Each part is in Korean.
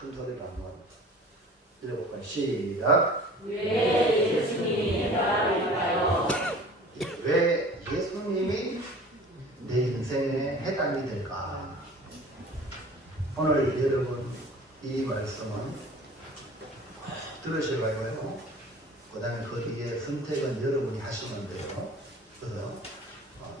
큰 소리로 한번 읽어볼까요? 시작. 왜 예수님이 해답일까요? 왜 예수님이 내 인생의 해답이 될까? 오늘 여러분 이 말씀은 들으셔가지고요. 그 다음에 그 뒤에 선택은 여러분이 하시면 돼요. 그래서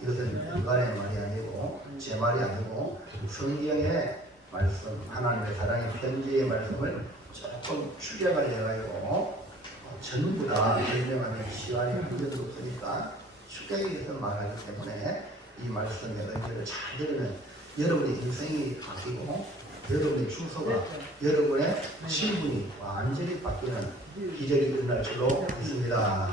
이것은 인간의 말이 아니고 제 말이 아니고 성경의 말씀, 하나님의 사랑의 편지의 말씀을 조금 축약을 해가지고 전부 다 설명하는 시간이 한정도 없으니까 축약해서 말하기 때문에 이 말씀의 의미를 잘 들으면 여러분의 인생이 바뀌고 여러분의 주소가 여러분의 신분이 완전히 바뀌는 기적이 일어날 줄로 믿습니다.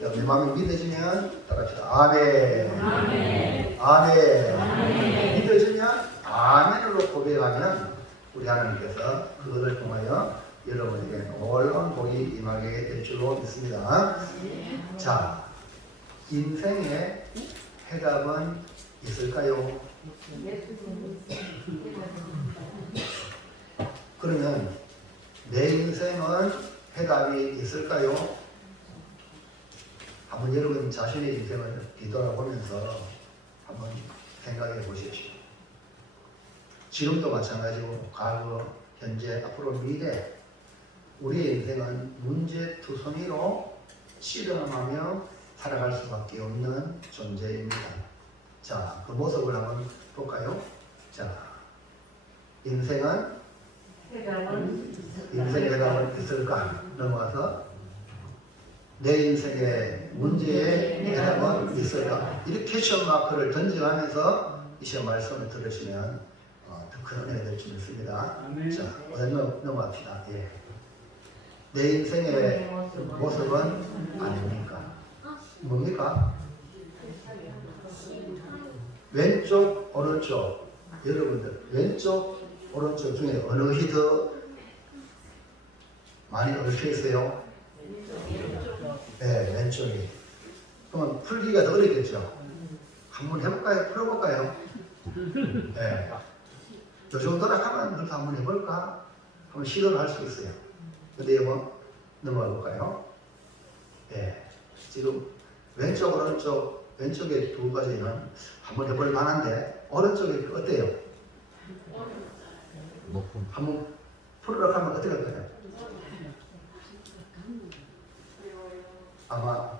내 마음이 믿어지면 다 같이 아멘. 아멘. 아멘. 믿어지면 아멘으로 고백하면 우리 하나님께서 그것을 통하여 여러분에게 놀라운 복이 임하게 될 줄로 믿습니다. 자, 인생의 해답은 있을까요? 그러면 내 인생은 해답이 있을까요? 한번 여러분 자신의 인생을 뒤돌아보면서 한번 생각해 보십시오. 지금도 마찬가지고 과거, 현재, 앞으로 미래 우리의 인생은 문제투성이로 씨름하며 살아갈 수밖에 없는 존재입니다. 자, 그 모습을 한번 볼까요? 자, 인생의 해답은 있을까? 넘어가서 내 인생의 문제의 해답은 있을까? 이렇게 시험 마크를 던져가면서 이 시험 말씀을 들으시면 더 큰 은혜가 될 줄 믿습니다. 자, 넘어갑시다. 예. 내 인생의 모습은 아닙니까? 뭡니까? 왼쪽, 오른쪽. 여러분들 왼쪽, 오른쪽 중에 어느 것이 더 많이 얽혀 있어요? 네, 왼쪽이. 그러면 풀기가 더 어렵겠죠? 한번 해볼까요? 풀어볼까요? 네. 요 정도라 하면 그렇게 한번 해볼까? 한번 시도를 할 수 있어요. 근데 한번 넘어가 볼까요? 네. 지금 왼쪽, 오른쪽, 왼쪽에 두 가지는 한번 해볼 만한데, 오른쪽이 어때요? 한번 풀으라고 하면 어떻게 할까요? 아마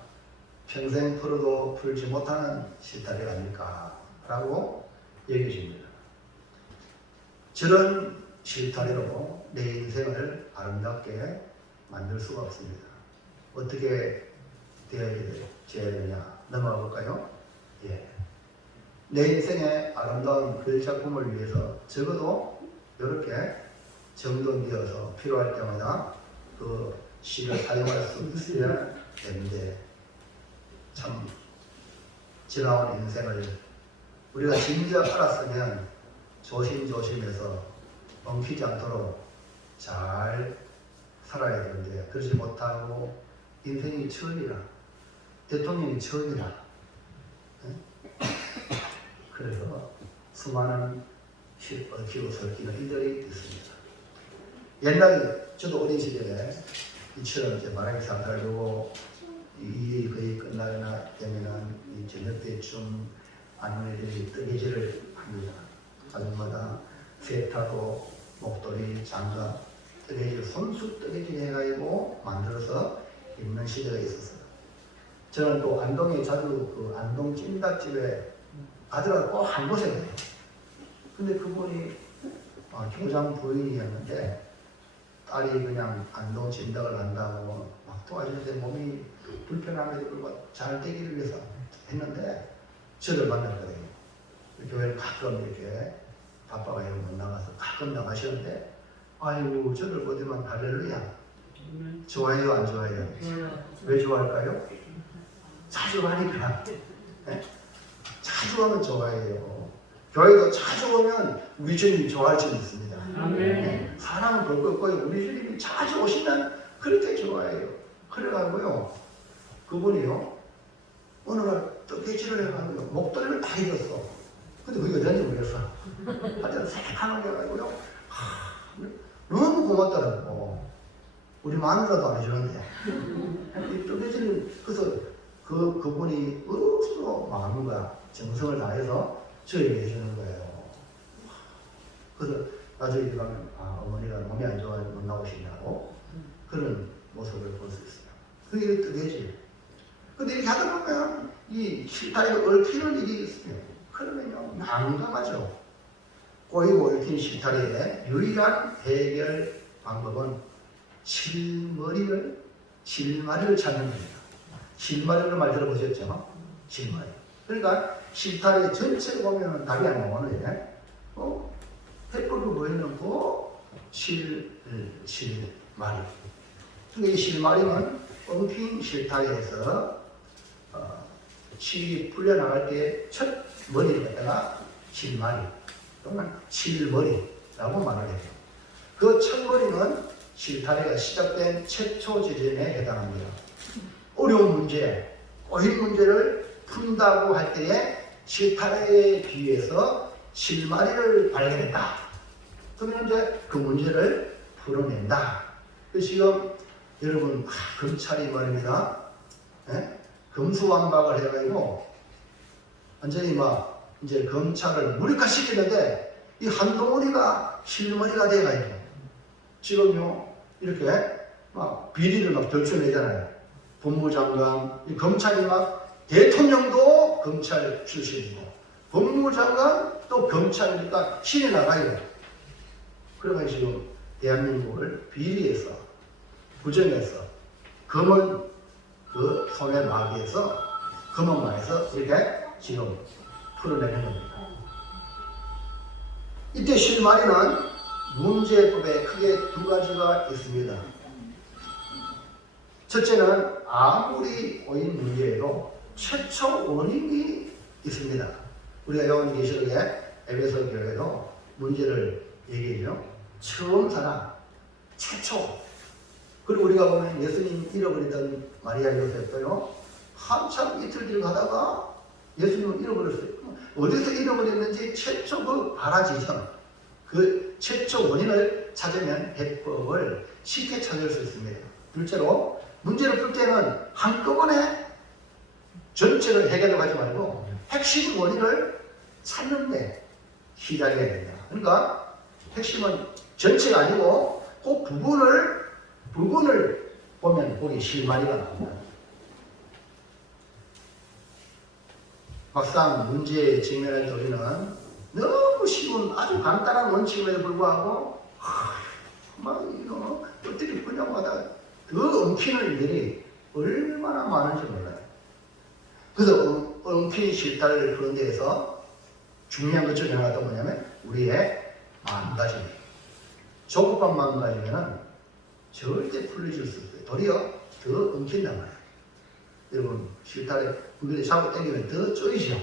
평생 풀어도 풀지 못하는 실타래 아닐까 라고 얘기해 줍니다. 저런 실타래로 내 인생을 아름답게 만들 수가 없습니다. 어떻게 되어야 되냐 넘어가 볼까요? 예. 내 인생의 아름다운 그 작품을 위해서 적어도 이렇게 정돈되어서 필요할 때마다 그 시를 사용할 수 있어야 되는데 참 지나온 인생을 우리가 진작 알았으면 조심조심해서 엉키지 않도록 잘 살아야 되는데 그러지 못하고 인생이 처음이라 대통령이 처음이라 그래서 수많은 얽히고 설키는 이들이 있습니다. 옛날에 저도 어린 시절에 이처럼 이제 말하기 상사를 두고 일이 거의 끝나거나 되면은 이 저녁 때쯤 아내들이 뜨개질을 합니다. 가정마다 세타도 목도리, 장갑, 뜨개질, 손수 뜨개질 해가지고 만들어서 입는 시대가 있었어요. 저는 또 안동에 자주 그 안동 찜닭집에 아들하고 꼭 한 곳에 가요. 근데 그분이 교장 부인이었는데 딸이 그냥 안동 찜닭을 간다고 막 도와주는데 몸이 불편함에도 불구하고 잘 되기를 위해서 했는데 저를 만났거든요. 교회를 가끔 이렇게 바빠가 못 나가서 가끔 나가시는데 아이고 저를 보더만 할렐루야 좋아해요 안 좋아해요? 왜 좋아할까요? 자주 하니까 네? 자주 하면 좋아해요. 교회도 자주 오면 우리 주님 좋아할 줄 믿습니다. 네? 사람은 볼 것 없고요. 우리 주님이 자주 오시면 그렇게 좋아해요. 그래가고요 그분이요 어느 날 뜨개질을 해가지고요 목도리를 다 입었어. 근데 그게 어딘지 모르겠어. 하여튼 새카맣게 해가지고요 고맙더라고. 우리 마누라도 안 해주는데. 그래서 그분이 어디서 마음과 정성을 다해서 저에게 해주는 거예요. 그래서 나중에 가면 어머니가 몸이 안 좋아서 못 나오시냐고 그런 모습을 볼 수 있어요. 그게 뜨개지. 근데 이렇게 하다 보면 이 실타래가 얽히는 일이 있어요. 그러면요 난감하죠. 꼬이고 얽힌 실타래의 유일한 해결 방법은 실마리를 찾는 겁니다. 실마리를 말 들어보셨죠? 실마리. 그러니까 실타래 전체를 보면 답이 안 나오는데 해법을 보여놓고 실마리. 그러니까 이 실마리는 엉킨 실타래에서 실이 풀려나갈 때 첫 머리를 갖다가 실마리 또는 실머리라고 말을 해요. 그 첫 머리는 실타래가 시작된 최초 지점에 해당합니다. 어려운 문제, 꼬인 문제를 푼다고 할 때에 실타래에 비해서 실마리를 발견했다. 그러면 이제 그 문제를 풀어낸다. 그래서 지금 여러분 검찰이 말입니다. 검수완박을 해가지고 완전히 막 이제 검찰을 무력화시키는데 이 한동훈이가 실머리가 돼가지고 지금요 이렇게 막 비리를 막 들춰내잖아요. 법무장관, 이 검찰이 막 대통령도 검찰 출신이고 법무장관 또 검찰이니까 신이 나가요. 그래가지고 지금 대한민국을 비리해서 부정해서 검은 그 손의 마귀에서 검은마에서 이렇게 지금 풀어내는 겁니다. 이때 실마리는 문제법에 크게 두 가지가 있습니다. 첫째는 아무리 꼬인 문제에도 최초 원인이 있습니다. 우리가 요한계시록에 에베소 교회도 문제를 얘기해요. 처음 사람, 최초. 그리고 우리가 보면 예수님 잃어버리던 마리아 요셉도요. 한참 이틀 길 가다가 예수님을 잃어버렸어요. 어디서 잃어버렸는지 최초 그 바라지점, 그 최초 원인을 찾으면 해법을 쉽게 찾을 수 있습니다. 둘째로 문제를 풀 때는 한꺼번에 전체를 해결하지 말고 핵심 원인을 찾는데 시작해야 된다. 그러니까 핵심은 전체가 아니고 그 부분을 보면 거기 실마리가 나옵니다. 막상 문제에 직면할 때 우리는 너무 쉬운 아주 간단한 원칙임에도 불구하고 막 이거 어떻게 풀려고 하다가 그 엉키는 일들이 얼마나 많은지 몰라요. 그래서 엉킨 실타래를 푸는 데에서 중요한 것 중에 하나가 뭐냐면 우리의 마음가짐. 조급한 마음가짐에는 절대 풀려질 수 없어요. 도리어 더 엉킨단 말이에요. 여러분 실타래 우리가 잡고 당기면 더 쪼이죠.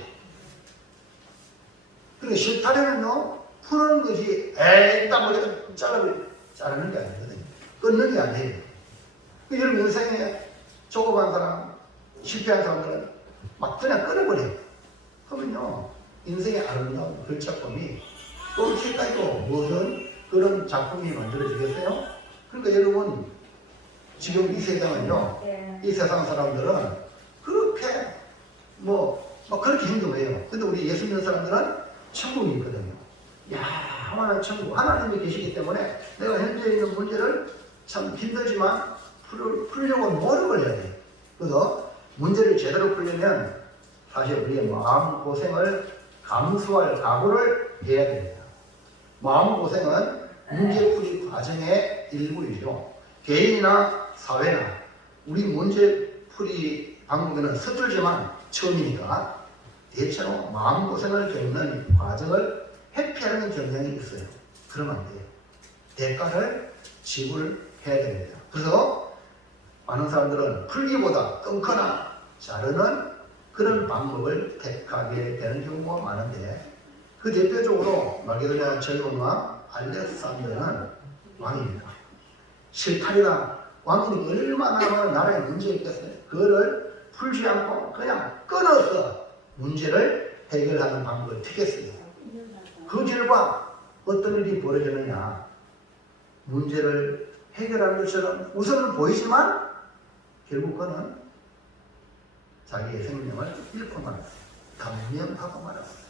그러니까 실타래는요 푸는 것이 딱 머리가 자르는 게 아니거든요. 끊는 게 아니에요. 여러분 인생에 조급한 사람, 실패한 사람들은 막 그냥 끊어버려요. 그러면요 인생의 아름다운 글작품이 끊기까지도 무슨 그런 작품이 만들어지겠어요? 그러니까 여러분 지금 이 세상은요 이 세상 사람들은 그렇게 그렇게 힘들어요. 근데 우리 예수 믿는 사람들은 천국이 있거든요. 야만한 천국 하나님이 계시기 때문에 내가 현재 있는 문제를 참 힘들지만 풀려고 노력을 해야 돼요. 그래서 문제를 제대로 풀려면 사실 우리의 마음고생을 감수할 각오를 해야 됩니다. 마음고생은 문제풀이 과정의 일부이죠. 개인이나 사회나 우리 문제풀이 방법에는 서툴지만 처음이니까 대체로 마음고생을 겪는 과정을 회피하는 경향이 있어요. 그러면 안 돼요. 대가를 지불해야 됩니다. 그래서 많은 사람들은 풀기보다 끊거나 자르는 그런 방법을 택하게 되는 경우가 많은데 그 대표적으로 마게도냐 젊은 왕 알렉산더는 왕입니다. 실타래가 왕이 얼마나 많은 나라에 문제가 있겠어요. 그거를 풀지 않고 그냥 끊어서 문제를 해결하는 방법을 택했어요. 그 결과 어떤 일이 벌어졌느냐. 문제를 해결하는 것처럼 우선은 보이지만 결국 그는 자기의 생명을 잃고 말았어요. 감명하고 말았어요.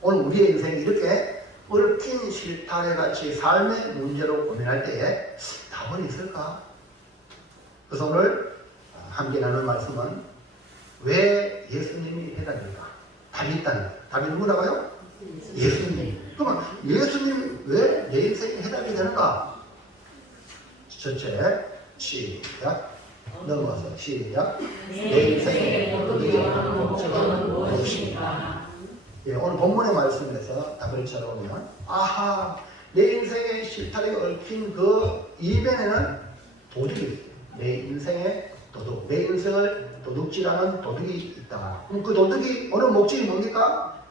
오늘 우리의 인생이 이렇게 얽힌 실타래같이 삶의 문제로 고민할 때에 답은 있을까? 그래서 오늘 함께 나눌 말씀은 왜 예수님이 해답일까? 답이 있다는 거예요. 답이 누구라고요? 예수님. 그러면 예수님이 왜 내 인생의 해답이 되는가? 첫째, 시작. 넘어서 시작. 내 인생의 도둑이 오는 목적은 무엇입니까? 예, 오늘 본문의 말씀에서 답을 찾아보면 아하, 내 인생의 실타래가 얽힌 그 이면에는 도둑이 있어요. 내 인생의 도둑, 내 인생을 도둑질하는 도둑이 있다. 그럼 그 도둑이 오는 목적이 뭡니까?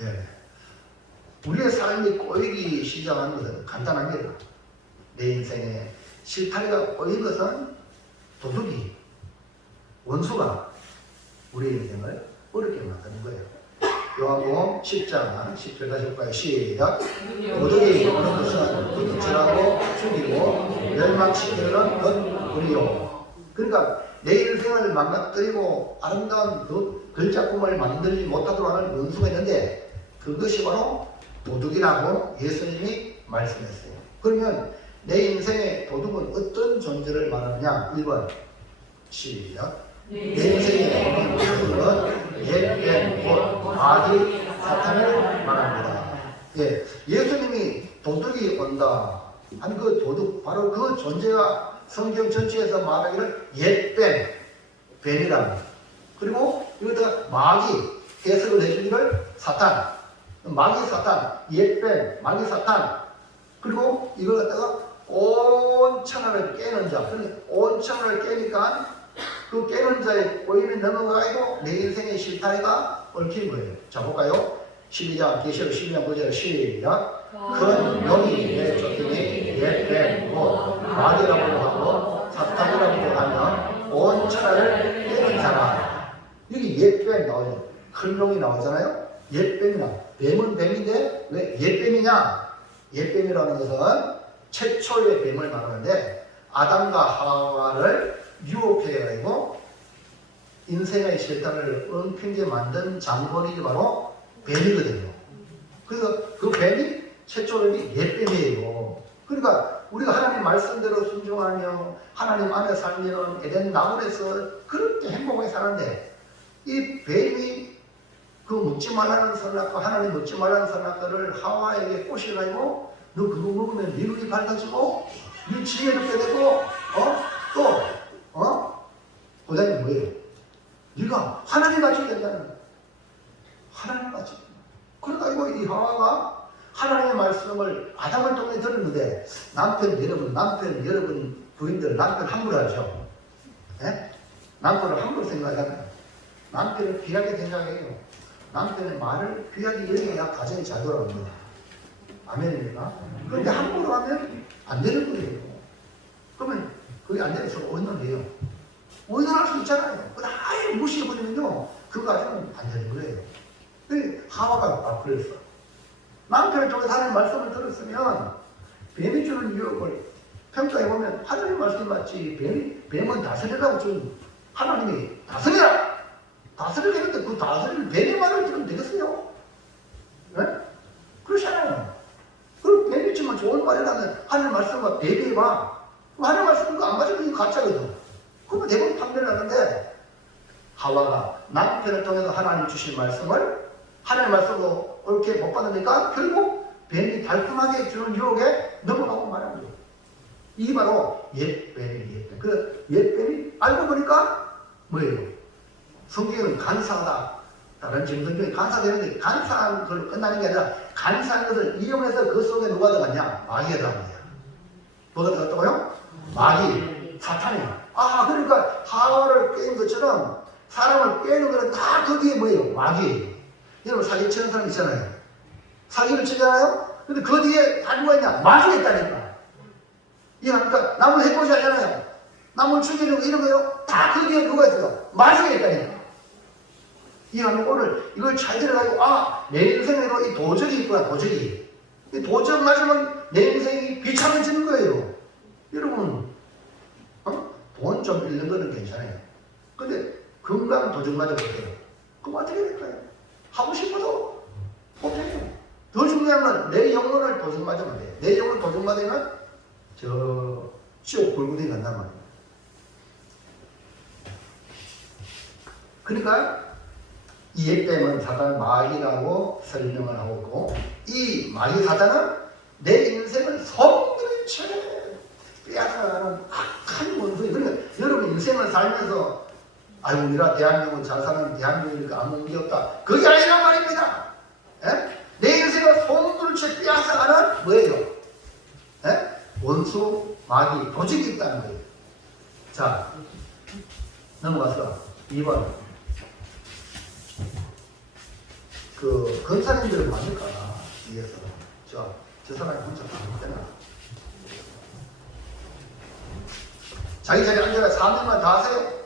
예, 우리의 삶이 꼬이기 시작하는 것은 간단합니다. 내 인생에 실타래가 꼬인 것은 도둑이, 원수가 우리의 인생을 어렵게 만드는 거예요. 요한복음 10장 10절 다시 볼까요? 시작. 도둑이 오는 것은 도둑질하고 죽이고 멸망시키는 것뿐이요. 그러니까 내 인생을 망가뜨리고 아름다운 그 글작품을 만들지 못하도록 하는 원수가 있는데 그것이 바로 도둑이라고 예수님이 말씀했어요. 그러면 내 인생의 도둑은 어떤 존재를 말하느냐? 1번 시작. 내 인생의 도둑은 옛뱀 곧 마귀 사탄을 말합니다. 예, 예수님이 도둑이 온다 하는 그 도둑, 바로 그 존재가 성경 전체에서 말하기를 옛뱀, 뱀이랍니다. 그리고 여기다가 마귀 해석을 해주기를 사탄, 마귀 사탄, 옛뱀, 마귀 사탄, 그리고 이걸 갖다가 온 천하를 깨는 자. 온 천하를 깨니까 그 깨는 자의 꼬임에 넘어가고 내 인생의 실타래가 얽힌 거예요. 자, 볼까요? 12장, 계시록 12장 9절 시작. 큰 용이 내 쫓으니 옛뱀 곧 마귀라고도 하고 사탄이라고도 하며 온 천하를 깨는 자라. 여기 옛뱀 나오죠. 큰 용이 나오잖아요. 옛뱀이 나와. 뱀은 뱀인데 왜 옛뱀이냐? 옛뱀이라는 것은 최초의 뱀을 말하는데 아담과 하와를 유혹해가지고 인생의 실타래를 엉키게 만든 장본인이 바로 뱀이거든요. 그래서 그 뱀이 최초로 옛뱀이에요. 그러니까 우리가 하나님 말씀대로 순종하며 하나님 안에 살면 에덴 나무에서 그렇게 행복하게 사는데 이 뱀이 그 묻지 말라는 선악과 하나님 묻지 말라는 선악과를 하와에게 꼬셔가지고 너 그거 먹으면 네 눈이 밝아지고 네 지혜롭게 되고 그 다음에 뭐예요? 네가 하나님 같이 된다는 거야. 하나님 같이 된다. 그래가지고 이 하와가 하나님의 말씀을 아담을 통해 들었는데 남편 여러분 부인들 남편 함부로 하죠. 예? 남편을 함부로 생각하잖아요. 남편을 귀하게 생각해요. 남편의 말을 귀하게 여겨야 가정이 잘 돌아갑니다. 아멘입니까? 그런데 함부로 하면 안 되는 거예요. 그러면 그게 안 되면 서로 오인을 오인할 수 있잖아요. 아예 무시해버리면요, 그 가정은 안 되는 거예요. 근데 하와가 그랬어. 남편을 통해 하나님 말씀을 들었으면 뱀이 주는 유혹을 평가해보면 하나님 말씀 맞지. 뱀은 다스리라고 좀 하나님이 다스리라! 다스리게 했는데 그 다스리는 뱀의 말을 들으면 되겠어요? 네? 그렇잖아요. 그럼 뱀이 치면 좋은 말이라면 하나님 말씀과 대비해봐. 하나님 말씀과 안 맞으면 이거 가짜거든. 그러면 대부분 판별을 하는데 하와가 남편을 통해서 하나님 주신 말씀을 하나님 말씀으로 옳게 못 받으니까 결국 뱀이 달콤하게 주는 유혹에 넘어가고 말하는 거예요. 이게 바로 옛뱀이에요. 그 옛뱀이 알고 보니까 뭐예요? 성경은 간사하다. 다른 질문 중에 간사되는데 간사한 걸로 끝나는 게 아니라 간사한 것을 이용해서 그 속에 누가 들어갔냐? 마귀가 들어갑니다. 뭐가 들어갔다고요? 마귀, 사탄이야. 그러니까 하와를 깨는 것처럼 사람을 깨는 것은 다 거기에 뭐예요? 마귀예요. 여러분 사기 치는 사람 있잖아요. 사기를 치잖아요? 근데 그 뒤에 다 누가 있냐? 마귀가 있다니까. 그러니까 남을 해보지 않잖아요. 남을 죽이려고 이런 거요? 다 그 뒤에 누가 있어요? 마귀가 있다니까. 오늘 이걸 잘 들어가지고 내 인생에도 이 도적이 있구나. 도적이. 이 도적은 도둑 맞으면 내 인생이 비참해지는 거예요. 여러분, 돈 좀 잃는 거는 괜찮아요. 근데 건강 도둑 맞아보세요. 그럼 어떻게 될까요? 하고 싶어도 못해요. 더 중요한 건 내 영혼을 도둑 맞으면 돼요. 내 영혼을 도둑 맞으면 저 지옥 골고리 간단 말이에요. 그러니까 이에 때문에 사단 마귀라고 설명을 하고 있고, 이 마귀 사단은 내 인생을 손들이쳐 빼앗아가는 악한 원수예요. 그러니까 여러분 인생을 살면서 아이고 우리가 대한민국은 잘 사는 대한민국이니까 아무 문제 없다, 그게 아니란 말입니다. 에? 내 인생을 손들이쳐 빼앗아가는 뭐예요? 에? 원수, 마귀, 조직이 있다는 거예요. 자, 넘어가서 2번. 그 권사님들은 뭡니까? 위에서 저 사람이 혼자 다 되나? 자기 자리에 앉아라. 4명만 다 하세요.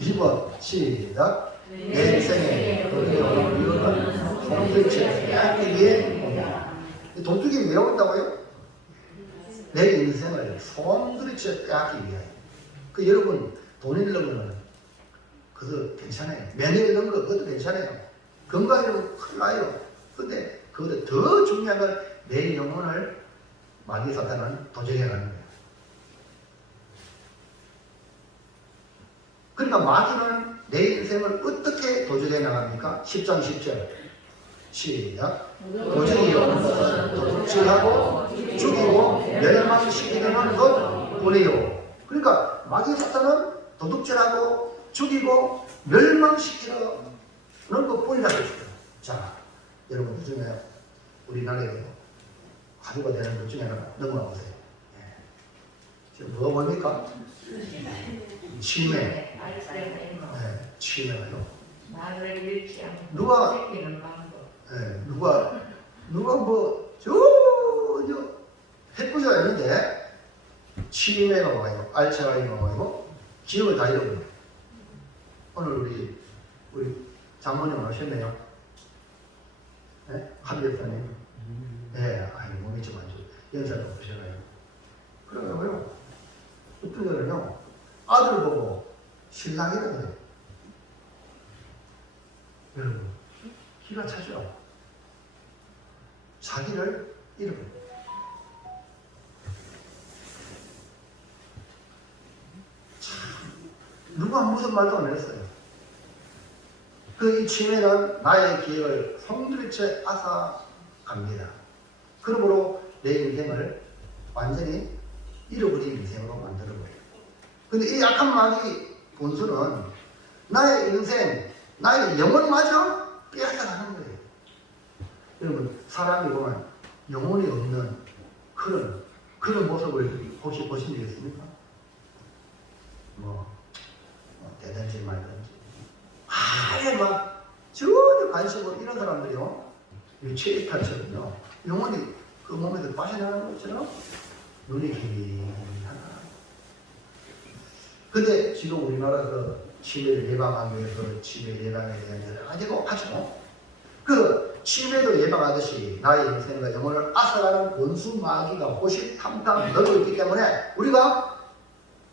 2번 시작. 내 인생에 어려운 이유는 손들이쳐 빼앗기 위해 온다. 도둑이 왜 온다고요? 내 인생을 손들이쳐 빼앗기 위하여. 그 여러분 돈 잃는 거는 그것도 괜찮아요. 명예 잃는 거 그것도 괜찮아요. 건강 잃는 거 큰일 나요. 근데 그것도 더 중요한 건 내 영혼을 마귀 사탄은 도적해가는 거예요. 그러니까 마귀는 내 인생을 어떻게 도적해 나갑니까? 10장 10절 시작. 도적이 오는 것은 도둑질하고 죽이고 멸망시키는 것뿐이요. 그러니까 마귀 사탄은 도둑질하고 죽이고 멸망시키는 것뿐이라고 했어요. 자, 여러분 그 중에 우리나라에 화두가 되는 것 중에 하나 넘어가 보세요. 지금 뭐가 뭡니까? 치매. 네, 치매가요. 말을 잃지 않고 누가 지키는 방법. 네, 누가 뭐 저 해꾸지가 있는데 치매가 와요. 알츠하이머가 와요. 기억을 다 잃어버려요. 오늘 우리 장모님 오셨네요. 네? 한 백사님. 네, 아니 몸이 좀 안 좋아요. 연세가 없으셔가지고. 그러고요. 어떤 거는요, 아들 보고 신랑이라 그래요. 여러분, 기가 차죠? 자기를 잃어버려요. 누가 무슨 말도 안 했어요. 그 이 치매는 나의 기억을 손들이쳐 앗아갑니다. 그러므로 내 인생을 완전히 잃어버린 인생으로 만들어버려요. 근데 이 약한 마귀 본수는 나의 인생, 나의 영혼마저 빼앗아가는 거예요. 여러분, 사람이 보면 영혼이 없는 그런 모습을 혹시 보신 적 있습니까? 대단지 말든지 아예 막 전혀 관심 없는 이런 사람들이요, 체이타처럼요, 영혼이 그 몸에서 빠져나가는 것처럼 눈이 희미하나. 근데 지금 우리나라에서 치매를 예방하기 위해서 치매 예방에 대한 여러 가지고 하죠. 그 치매도 예방하듯이 나의 인생과 영혼을 앗아가는 원수 마귀가 호시탐탐 넣고 있기 때문에 우리가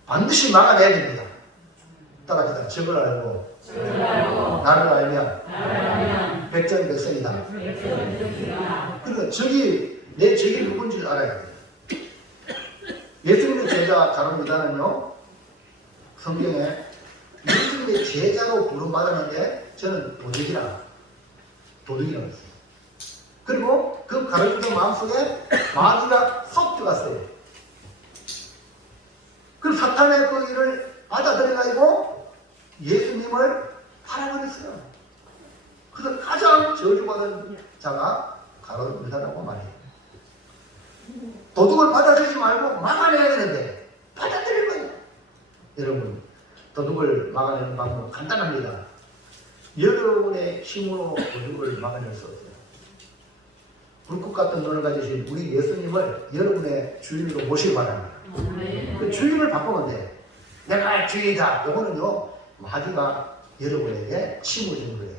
반드시 막아내야 됩니다. 따라합시다. 적을 알고 나를 알면 백전백승이다. 그러니까 내 적이 누군지 알아야 돼요. 예수님의 제자 가룟유다는요, 성경에 예수님의 제자로 부름받았는데 저는 도둑이라고 했어요. 그리고 그 가룟유다 마음속에 마귀가 쏙 들어갔어요. 그럼 사탄의 그 일을 받아들여가지고 예수님을 팔아버렸어요. 그래서 가장 저주받은 자가 가룟유다라고 말해요. 도둑을 받아들이지 말고 막아내야 되는데 받아들일 거예요. 여러분, 도둑을 막아내는 방법은 간단합니다. 여러분의 힘으로 도둑을 막아낼 수 없어요. 불꽃 같은 눈을 가지신 우리 예수님을 여러분의 주인으로 모시기 바랍니다. 그 주인을 바꾸면 돼. 내가 주인이다. 이거는요, 마귀가 여러분에게 힘을 주는 거예요.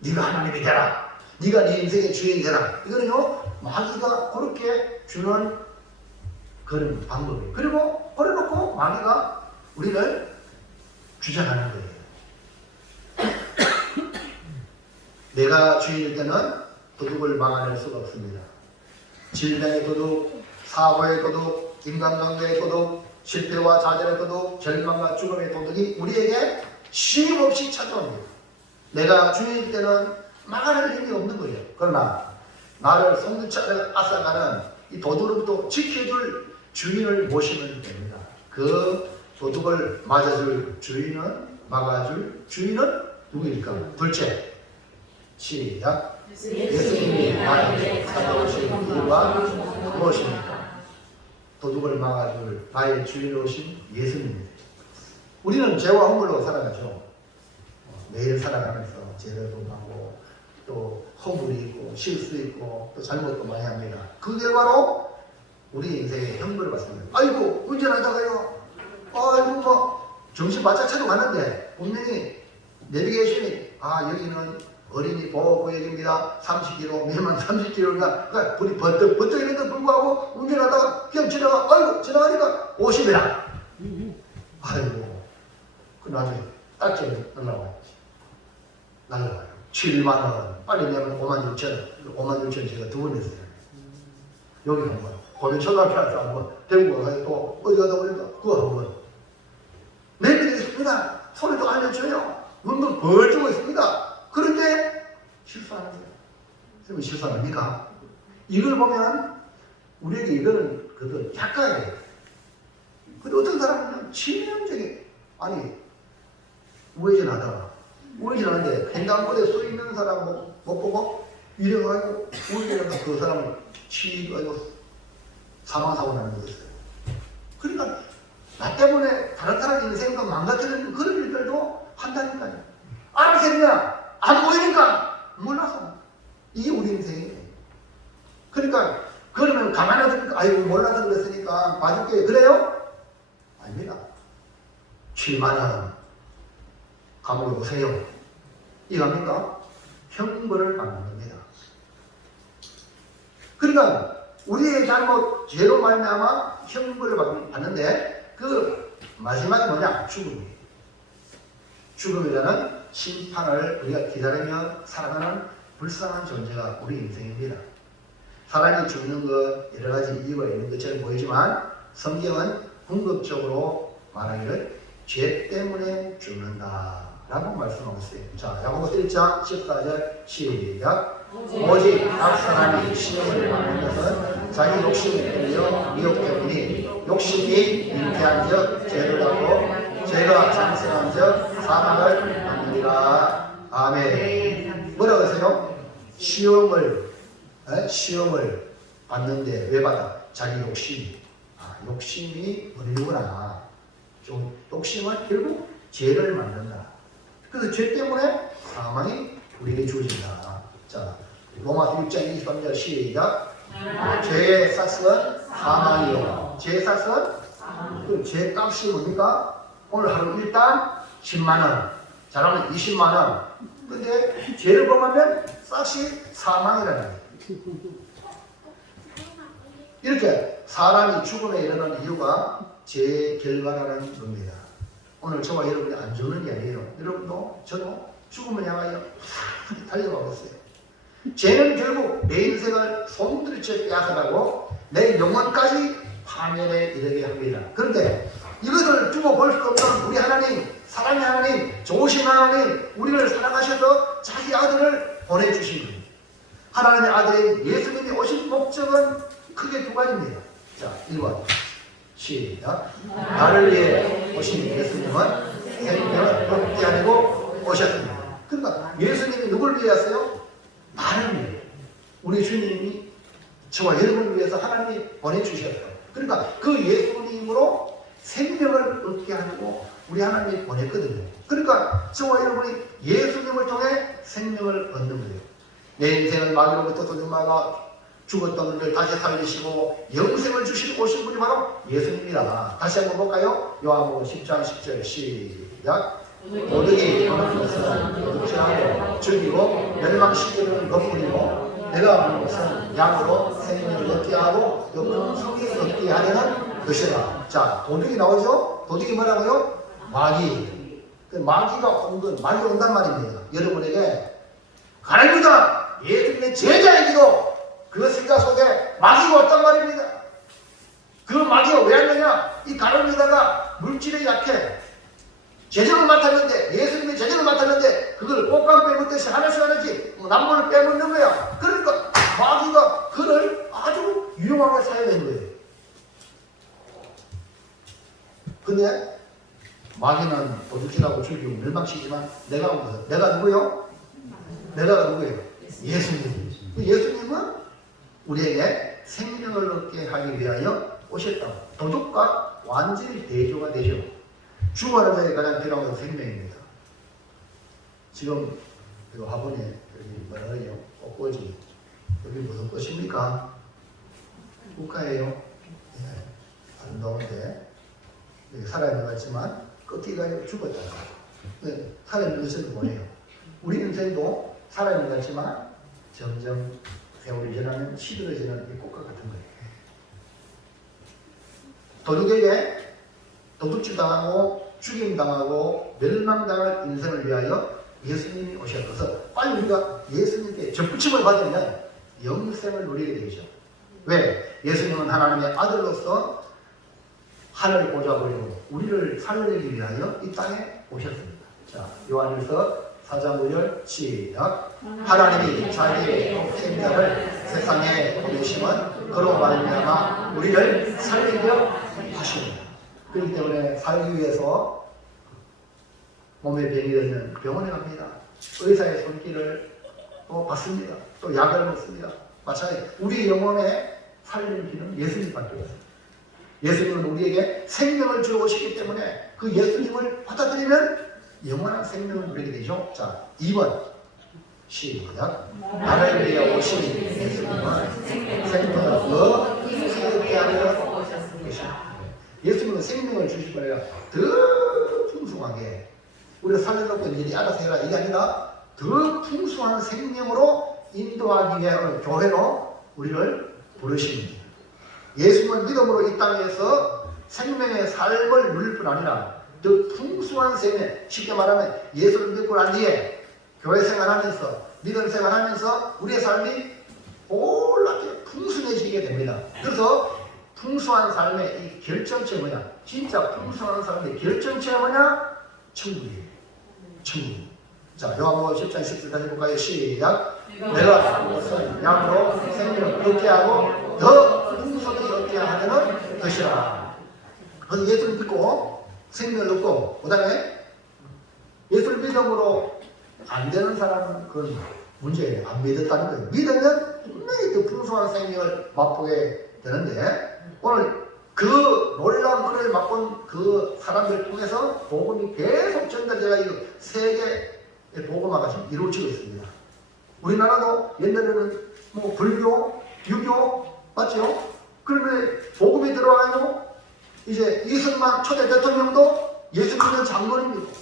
네가 하나님이 되라. 네가 네 인생의 주인이 되라. 이거는요 마귀가 그렇게 주는 그런 방법이에요. 그리고 버려놓고 마귀가 우리를 주장하는 거예요. 내가 주인일 때는 도둑을 막아낼 수가 없습니다. 질병의 도둑, 사고의 도둑, 인간관계의 도둑, 실패와 좌절의 도둑, 절망과 죽음의 도둑이 우리에게 쉼없이 찾아옵니다. 내가 주인일 때는 막아낼 힘이 없는 거예요. 그러나 나를 송두차게 앗아가는 이 도둑으로부터 지켜줄 주인을 모시면 됩니다. 그 도둑을 맞아줄 주인은, 막아줄 주인은 누구일까? 둘째, 시작. 예수님이 나에게 찾아오신 이유가 무엇입니까? 도둑을 막아줄 나의 주인으로 오신 예수님입니다. 우리는 죄와 허물로 살아가죠. 매일 살아가면서 죄도 하고 또 허물이 있고 실수 있고 또 잘못도 많이 합니다. 그 결과로 우리 인생에 형벌을 받습니다. 아이고 운전하다가요, 아이고 뭐 정신 바짝 차려 가는데 분명히 내비게이션이 여기는 어린이 보호구역입니다. 30km, 미만 30km가 그러니까 불이 번뜩 있는데 불구하고 운전하다가 그냥 지나가니까 50이라. 아이고 그 나중에 딱지 날라와요. 7만원 빨리 내면 56,000원. 56,000원 제가 2번 했어요. 여기 한 번, 고려 초등학교 앞에 한 번, 대구 가서 또 어디 가다 보니까 그거 한 번. 내비되어 있습니다. 소리도 알려줘요. 문도 벌뜨고 있습니다. 그런데 실수하는 거예요. 선생님 실수합니까? 이걸 보면 우리에게 이거는 그래도 약간이에요. 근데 어떤 사람은 치명적인, 우회전하는데 횡단보도에 서 있는 사람 못 보고 이래가지고 우회전하다 그 사람을 치가지고 사망사고 나는 거였어요. 그러니까 나 때문에 다른 사람 인생도 망가뜨리는 그런 일들도 한다니까요. 알아서 그냥 안 보이니까 몰라서. 이게 우리 인생이에요. 그러니까 그러면 가만히 두니까 아이고 몰라서 그랬으니까 봐줄게 그래요? 아닙니다. 7만원 감옥에 오세요. 이겁니까? 형벌을 받는 겁니다. 그러니까 우리의 잘못 죄로 말미암아 형벌을 받는데 그 마지막이 뭐냐? 죽음이에요. 죽음이라는 심판을 우리가 기다리며 살아가는 불쌍한 존재가 우리 인생입니다. 사람이 죽는 것 여러 가지 이유가 있는 것처럼 보이지만 성경은 궁극적으로 말하기를 죄 때문에 죽는다 라고 말씀하고 있어요. 자, 야고보서 1장 14절 시작. 오직 각 사람이 시험을 받는 것은 자기 욕심에 끌려 미혹되오니 욕심이 잉태한즉 죄를 하고 죄가 장성한즉 사망을 받느니라. 아멘. 뭐라고 하세요? 시험을 받는데 왜 받아? 자기 욕심이. 욕심이 어리구나. 욕심은 결국 죄를 만든다. 그래서 죄 때문에 사망이 우리에게 주어진다. 자, 로마서 6장 23절 시작. 죄의 삭은 사망이요. 죄의 삭은 그 죄값이 뭡니까? 오늘 하루 일단 10만원, 잘하면 20만원. 근데 죄를 범하면 삭이 사망이라는 거예요. 이렇게 사람이 죽음에 이르는 이유가 죄의 결과라는 겁니다. 오늘 저와 여러분이 안 죽는 게 아니에요. 여러분도 저도 죽음을 향하여 달려가고 있어요. 죄는 결국 내 인생을 손들이쳐 빼앗아가고 내 영혼까지 파멸에 이르게 합니다. 그런데 이것을 두고 볼 수 없는 우리 하나님, 사랑의 하나님, 좋으신 하나님, 우리를 사랑하셔서 자기 아들을 보내주신 겁니다. 하나님의 아들인 예수님이 오신 목적은 크게 두 가지입니다. 자, 1번 시작. 나를 위해 오신 예수님은 생명을 얻게 하려고 오셨습니다. 그러니까 예수님이 누굴 위해 왔어요? 나를 위해. 우리 주님이 저와 여러분을 위해서 하나님이 보내주셨어요. 그러니까 그 예수님으로 생명을 얻게 하려고 우리 하나님이 보냈거든요. 그러니까 저와 여러분이 예수님을 통해 생명을 얻는 거예요. 내 인생을 마귀로부터 도둑마가 죽었던 분들 다시 살리시고 영생을 주시고 오신 분이 바로 예수님이라. 다시 한번 볼까요? 요한복음 10장 10절 시작. 도둑이 하는 것은 도둑질하고 죽이고 멸망시키는 것뿐이고 내가 하는 것은 양으로 생명을 얻게 하고 또 성경을 얻게 하려는 것이라. 자, 도둑이 나오죠? 도둑이 뭐라고요? 마귀. 그 마귀가 온 건, 마귀가 온단 말입니다. 여러분에게 가릅니다. 예수님의 제자이기도 그 생각 속에 마귀가 왔단 말입니다. 그 마귀가 왜 왔느냐? 이 가룟유다가 물질에 약해. 재정을 맡았는데, 예수님의 재정을 맡았는데, 그걸 꽃감 빼먹듯이 하나씩 남물을 빼먹는 거야. 그러니까 마귀가 그를 아주 유용하게 사용한 거예요. 근데 마귀는 도둑질하고 죽이고 멸망시키지만 내가 무슨? 내가 누구요? 내가 누구예요? 예수님. 예수님은 우리에게 생명을 얻게 하기 위하여 오셨다고. 도둑과 완전히 대조가 되죠. 죽어가는 자에 가장 필요한 것은 생명입니다. 지금 이 화분에 여기 뭐라고요? 꽃꽂이. 여기 무슨 꽃입니까? 국화예요. 예, 아름다운데 여기 살아있는 것 같지만 껍데기가 죽었다. 네, 살아있는 것은 뭐예요? 우리 인생도 살아있는 것 같지만 점점 세월이 지나면 시들어지는 이 꽃과 같은 거예요. 도둑에게 도둑질 당하고 죽임 당하고 멸망당할 인생을 위하여 예수님이 오셨어서 빨리 우리가 예수님께 접붙임을 받으면 영생을 누리게 되죠. 왜? 예수님은 하나님의 아들로서 하늘을 꽂아버리고 우리를 살리기 위하여 이 땅에 오셨습니다. 자, 요한일서 4장 5절 시작. 하나님이 자기의 생자를 세상에 보내심은 그로 말미암아 우리를 살리려 하십니다. 그렇기 때문에 살기 위해서 몸에 병이 들면 병원에 갑니다. 의사의 손길을 또 받습니다. 또 약을 먹습니다. 마찬가지 우리 영혼에 살리는 길은 예수님밖에 없습니다. 예수님은 우리에게 생명을 주어 오시기 때문에 그 예수님을 받아들이면 영원한 생명을 누리게 되죠. 자, 2번 시작. 나를 위해 오신 예수님은 생명을 더 풍성하게 하려 오셨습니다. 예수님은 생명을 주실 거예요. 더 풍성하게. 우리가 살려놓고 일이 알아서 해라. 이게 아니라 더 풍성한 생명으로 인도하기 위해 교회로 우리를 부르십니다. 예수님을 믿음으로 이 땅에서 생명의 삶을 누릴 뿐 아니라 더 풍성한 생명, 쉽게 말하면 예수를 믿고 난 뒤에 교회 생활하면서 믿음 생활하면서 우리의 삶이 올라게 풍성해지게 됩니다. 그래서 풍성한 삶의 이 결정체가 뭐냐? 진짜 풍성한 삶의 결정체가 뭐냐? 천국이에요. 천국. 자, 요한복음 10장 10절 다시 볼까요? 시작. 내가 무슨 양으로 생명을 얻게 하고 더 풍성히 얻게 하는 것이라. 그래서 예수를 믿고 생명을 얻고 그 다음에 예수를 믿음으로 안 되는 사람은 그건 문제예요. 안 믿었다는 거예요. 믿으면 분명히 더 풍성한 생명을 맛보게 되는데 오늘 그 놀라운 은혜를 맛본 그 사람들을 통해서 복음이 계속 전달되어 이거 세계의 복음화가 지금 이루어지고 있습니다. 우리나라도 옛날에는 뭐 불교, 유교 맞죠? 그런데 복음이 들어와요. 이제 이승만 초대 대통령도 예수 믿는 장로입니다.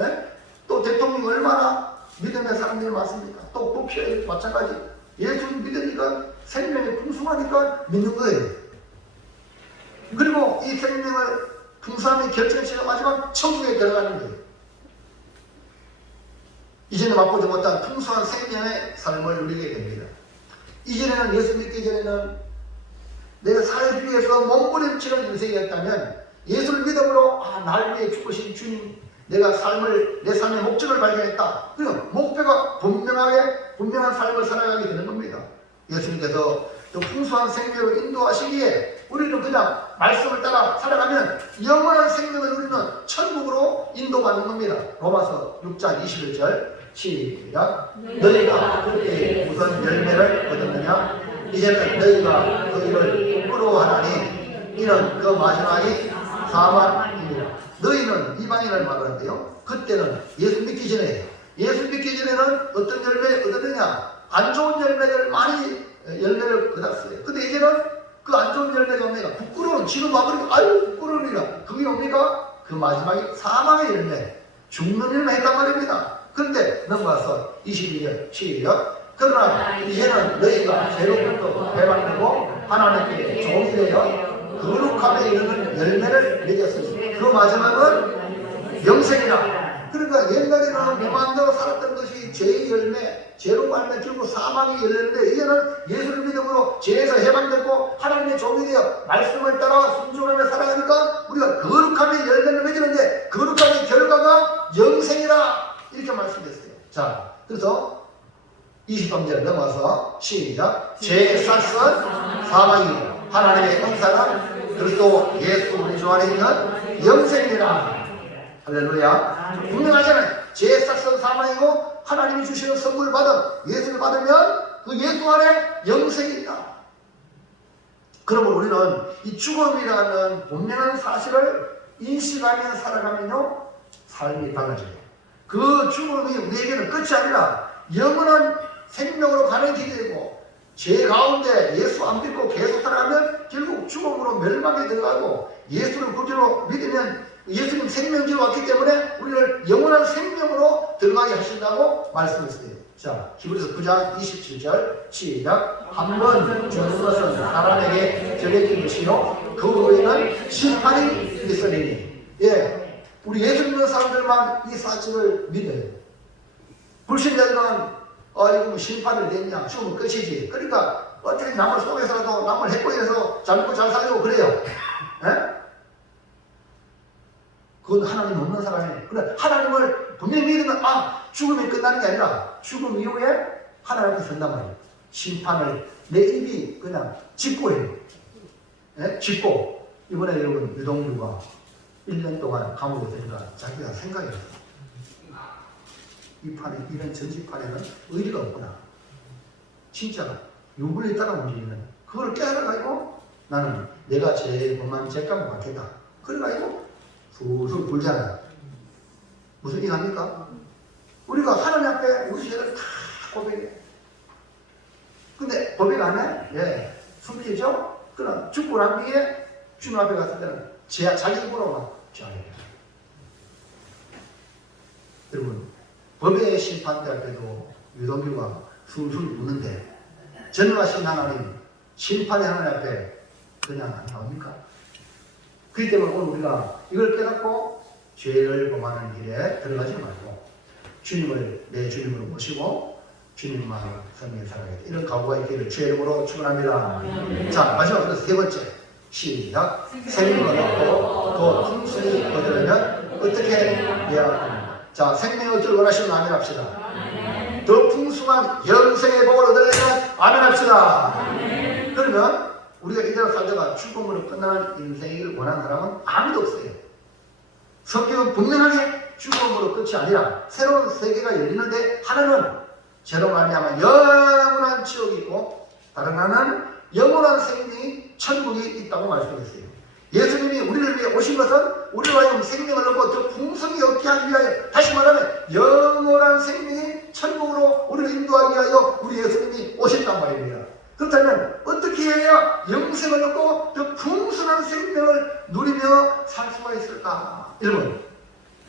예? 또 대통령이 얼마나 믿음의 사람들이 많습니까? 또 부피에 마찬가지. 예수 믿으니까 생명이 풍성하니까 믿는 거예요. 그리고 이 생명을 풍성함의 결정체가 마지막 천국에 들어가는 거예요. 이제는 맛보지 못한 풍성한 생명의 삶을 누리게 됩니다. 이전에는 예수 믿기 전에는 내가 살기 위해서 몸부림치는 인생이었다면 예수를 믿음으로 날 위해 죽으신 주님 내가 내 삶의 목적을 발견했다. 그리고 목표가 분명한 삶을 살아가게 되는 겁니다. 예수님께서 또 풍성한 생명을 인도하시기에 우리는 그냥 말씀을 따라 살아가면 영원한 생명을 누리는 천국으로 인도받는 겁니다. 로마서 6장 21절 시작. 너희가 그때 무슨 열매를 얻었느냐? 이제는 너희가 그 일을 부러워하나니 이는 그 마지막이 사망입니다. 너희는 이방인을 말하는데요. 그때는 예수 믿기 전에 예수 믿기 전에는 어떤 열매를 얻었느냐? 안 좋은 열매를 많이 열매를 얻었어요. 근데 이제는 그 안 좋은 열매가 뭡니까? 부끄러운 지금 와버리고 아유 부끄러우니라. 그게 뭡니까? 그 마지막에 사망의 열매. 죽는 일만 했단 말입니다. 그런데 넘어가서 22절 시작. 그러나 이제는 너희가 죄로부터 해방되고 하나님께 종이 되어 거룩함에 이르는 열매를 맺었으니 그 마지막은 영생이라. 그러니까 옛날에는 배만대로 살았던 것이 죄의 열매, 죄로 말면 결국 사망의 열매인데 이제는 예수를 믿음으로 죄에서 해방됐고 하나님의 종이 되어 말씀을 따라 순종하며 살아가니까 우리가 거룩함의 열매를 맺는데 거룩함의 결과가 영생이라 이렇게 말씀했어요. 자, 그래서 23절 넘어서 시작. 죄 삭은 사망이요 하나님의 은사는 그리스도 예수 우리 주 안에 있는 영생이라. 할렐루야. 분명하잖아요. 죄 삭은 사망이고 하나님이 주시는 선물을 받은 예수를 받으면 그 예수 안에 영생이 있다. 그러면 우리는 이 죽음이라는 분명한 사실을 인식하며 살아가면요 삶이 달라져요. 그 죽음이 우리에게는 끝이 아니라 영원한 생명으로 가는 길이 되고 죄 가운데 예수 안 믿고 계속 살아가면 결국 죽음으로 멸망에 들어가고 예수를 구주로 믿으면 예수님 생명지로 왔기 때문에 우리를 영원한 생명으로 들어가게 하신다고 말씀했어요. 자, 히브리서 9장 27절 시작. 한 번 죽는 것은 사람에게 정해진 것이요 그 후에는 심판이 있으리니. 예, 우리 예수 믿는 사람들만 이 사실을 믿어요. 불신자들은 이거 뭐 심판을 냈냐 죽으면 끝이지. 그러니까 어떻게 남을 속에서라도 남을 해코지해서 잘 먹고 잘 살려고 그래요. 예? 그건 하나님 없는 사람이에요. 그래, 하나님을 분명히 믿으면 죽음이 끝나는 게 아니라 죽음 이후에 하나님 앞에 선단 말이에요. 심판을 내 입이 그냥 짚고 해요. 예? 짚고. 이번에 여러분 유동규가 1년 동안 감옥에 들어가 자기가 생각이 났어요. 이 판에, 이런 전지판에는 의리가 없구나. 진짜 윤불에 따라 움직이는 그걸 깨달아가지고 나는 내가 제일 범한 죄값을 받겠다. 그래가지고 술술 불잖아요. 무슨 일 합니까? 우리가 하나님 앞에 우리 죄를 다 고백해. 근데 고백 안 해? 예. 숨기죠? 그럼 죽고 난 뒤에 주님 앞에 갔을 때는 자기 입으로 막 죄하게. 여러분, 법의 심판대 앞에도 유동규가 술술 우는데 전능하신 하나님, 심판의 하나님 앞에 그냥 안 나옵니까? 그렇기 때문에 오늘 우리가 이걸 깨닫고 죄를 범하는 길에 들어가지 말고 주님을 내 주님으로 모시고 주님만 섬기며 살아야겠다. 이런 각오가 있기를 주의 이름으로 축원합니다. 자, 마지막으로 세 번째 시작. 생명을 얻고 또 풍성히 얻으려면 어떻게 해야 합니까? 자, 생명을 얻기를 원하시면 아멘 합시다. 더 풍성한 영생의 복을 얻으려면 아멘 합시다. 그러면 우리가 이대로 살다가 죽음으로 끝나는 인생을 원하는 사람은 아무도 없어요. 성경은 분명하게 죽음으로 끝이 아니라 새로운 세계가 열리는데 하나는 죄로 말미암아 영원한 지옥이 있고 다른 하나는 영원한 생명이 천국이 있다고 말씀했어요. 예수님이 우리를 위해 오신 것은 우리로 하여금 생명을 얻고 더 풍성히 얻게 하기 위하여, 다시 말하면 영원한 생명이 천국으로 우리를 인도하기 위하여 우리 예수님이 오셨단 말입니다. 그렇다면 어떻게 해야 영생을 얻고 더 풍성한 생명을 누리며 살 수가 있을까? 1번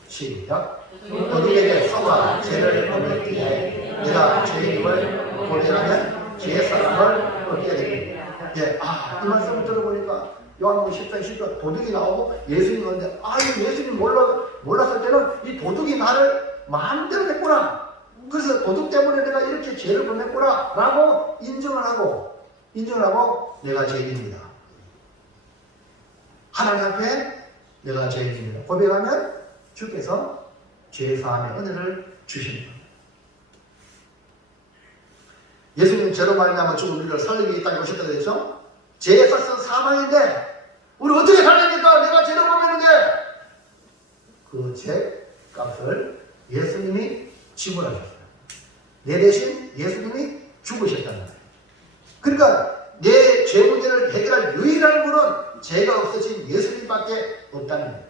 시작. 너희에게 서가 죄를 범할 때에 내가 죄인임을 고백하면 죄의 사랑을 얻게 됩니다. 예, 이 말씀을 들어보니까 요한복음 14장 10절 도둑이 나오고 예수님이 오는데 예수님 몰랐을 때는 이 도둑이 나를 마음대로 했구나. 그래서 도둑 때문에 내가 이렇게 죄를 범했구나 라고 인정을 하고 내가 죄인입니다. 하나님 앞에 내가 죄인입니다. 고백하면 주께서 죄사함의 은혜를 주십니다. 예수님 죄로 말미암아 죽은 우리를 살리기 이 땅에 오셨다 그랬죠? 죄의 삭은 사망인데 우리 어떻게 살립니까? 내가 죄를 범했는데 그 죄 값을 예수님이 지불하셨어요. 내 대신 예수님이 죽으셨다는 거예요. 그러니까 내 죄 문제를 해결할 유일한 분은 죄가 없어진 예수님밖에 없다는 거예요.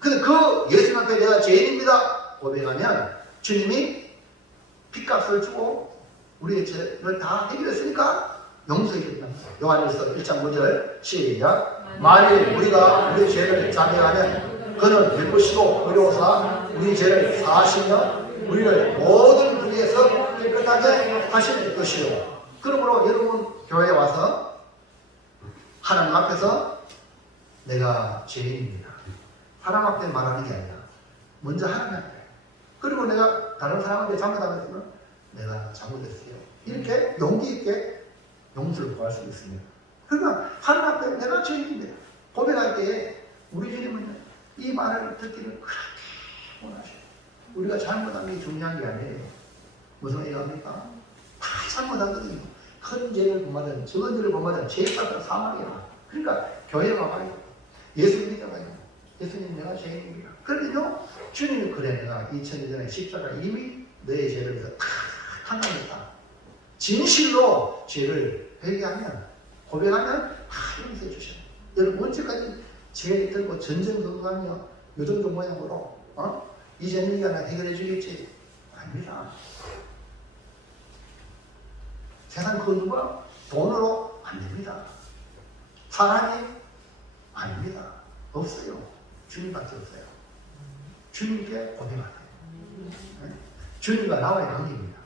근데 그 예수님 앞에 내가 죄인입니다 고백하면 주님이 핏값을 주고 우리의 죄를 다 해결했으니까 용서해 줍니다. 요한일서 1장 5절 시작. 만일 우리가 우리의 죄를 자백하면 그는 늙으시고 의로우사 우리 죄를 사하시며 우리를 모든 불의에서 깨끗하게 하실 것이요. 그러므로 여러분 교회에 와서 하나님 앞에서 내가 죄인입니다. 사람 앞에 말하는 게 아니라 먼저 하나님 앞에. 그리고 내가 다른 사람한테 잘못하면 내가 잘못했어요. 이렇게 용기 있게 용서를 구할 수 있습니다. 그러니까 하나님 앞에 내가 죄인입니다. 고백할 때에 우리 주님은 이 말을 듣기를 그렇게 원하셔요. 우리가 잘못한 게 중요한 게 아니에요. 무슨 얘기합니까? 다 잘못하거든요. 큰 죄를 범하든 적은 죄를 범하든 죄에 따라 사망이야. 그러니까 교회 와봐요. 예수 믿어봐요. 예수님 내가 죄인입니다. 그러면요 주님이 그래 내가 2000년 전에 십자가 이미 너의 죄를 위해서 다 탕감했다. 진실로 죄를 회개하면 고백하면 다 용서해 주셔요. 여러분 언제까지 죄를 들고 전전긍긍하며 요 정도 모양으로 이제 네가 나 해결해 주겠지? 아닙니다. 세상 그 누가 돈으로 안 됩니다. 사람이 아닙니다. 없어요. 주님밖에 없어요. 주님께 고백하세요. 주님과 나와의 관계입니다.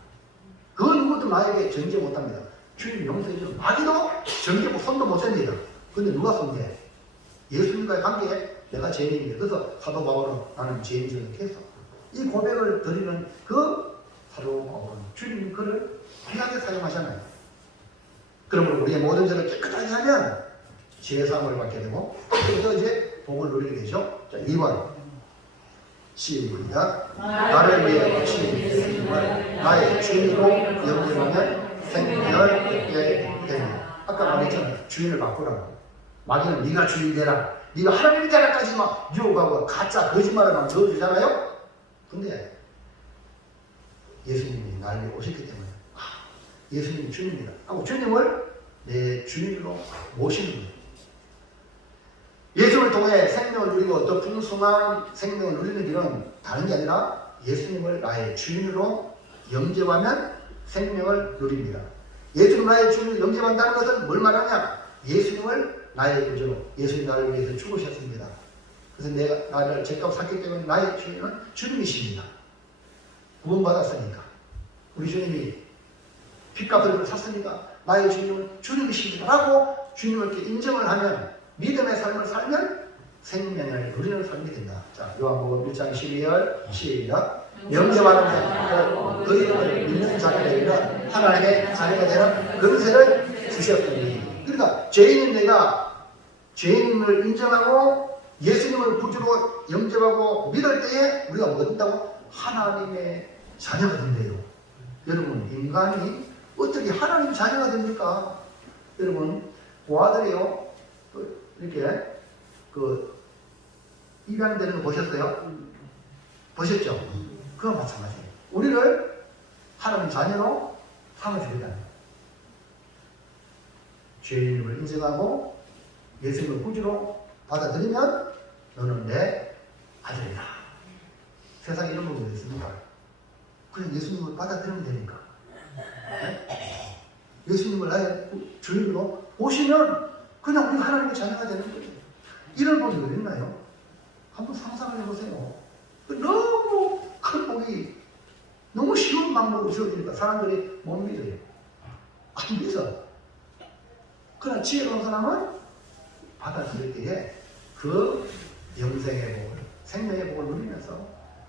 그 누구도 나에게 정죄 못합니다. 주님 용서해주는 마귀도 정죄 못 손도 못 댑니다. 근데 누가 손대? 예수님과의 관계에 내가 죄인입니다. 그래서 사도 바울은 나는 죄인 줄 이렇게 해서 이 고백을 드리는 그 사도 바울은 주님이 그를 귀하게 사용하잖아요. 그러므로 우리의 모든 죄를 깨끗하게 하면 죄사함을 받게 되고 그래서 이제 복을 누리게 되죠. 자, 2번 시작. 나를 위해 주신 예수님을 나의 주인으로 영접하면 생명을 얻게 됩니다. 아까 말했잖아요. 주인을 바꾸라고. 마귀는 네가 주인 되라. 네가 하나님이 되라까지 막 유혹하고 가짜 거짓말을 막 넣어주잖아요. 근데 예수님이 나를 위해 오셨기 때문에 예수님이 주님이다 하고 주님을 내 주인으로 모시는 거예요. 예수를 통해 생명을 누리고 더 풍성한 생명을 누리는 길은 다른 게 아니라 예수님을 나의 주인으로 영접하면 생명을 누립니다. 예수님 나의 주인으로 영접한다는 것은 뭘 말하냐? 예수님을 나의 구주로, 예수님 나를 위해서 죽으셨습니다. 그래서 내가 나를 죄값 샀기 때문에 나의 주인은 주님이십니다. 구원받았으니까. 우리 주님이 핏값을 샀으니까 나의 주님은 주님이십니다. 라고 주님을 이렇게 인정을 하면 믿음의 삶을 살면 생명을 누리는 삶이 된다. 자, 요한복음 1장 12절 시작. 영접하는 그 이름을 믿는 자들에게는 하나님의 자녀가 되는 권세를 주셨더니. 그러니까 죄인인 내가 죄인임을 인정하고 예수님을 구주로 영접하고 믿을 때에 우리가 뭐 된다고? 하나님의 자녀가 된대요. 여러분 인간이 어떻게 하나님 자녀가 됩니까? 여러분 고아들이요 이렇게 입양되는 거 보셨어요? 보셨죠? 그거 마찬가지예요. 우리를 하나님 자녀로 삼아주겠다는 거예요. 죄인임을 인정하고 예수님을 구주로 받아들이면 너는 내 아들이다. 세상에 이런 분이 있습니까? 그냥 예수님을 받아들이면 되니까. 네? 예수님을 나의 주인으로 보시면 그냥 우리 하나님의 자녀가 되는 거죠. 이런 복이 왜 있나요? 한번 상상을 해보세요. 너무 큰 복이 너무 쉬운 방법으로 주어지니까 사람들이 못 믿어요. 안 믿어. 그러나 지혜로운 사람은 받아들일 때에 그 영생의 복을, 생명의 복을 누리면서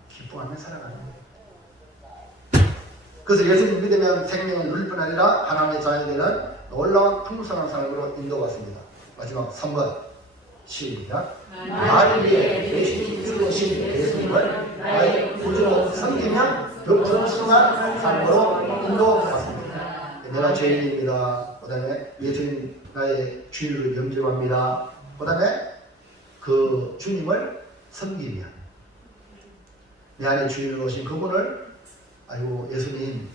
기뻐하며 살아가는 거예요. 그래서 예수님 믿으면 생명을 누릴 뿐 아니라 하나님의 자녀들은 놀라운 풍성한 삶으로 인도받습니다. 마지막 3번 시작. 나를 위해 대신 죽으신 예수님을 나의 구주로 섬기면 그 풍성한 삶으로 인도받습니다. 내가 죄인입니다. 그 다음에 예수님 나의 주인으로 영접합니다. 그 다음에 그 주님을 섬기면 내 안에 주인으로 오신 그분을 아이고 예수님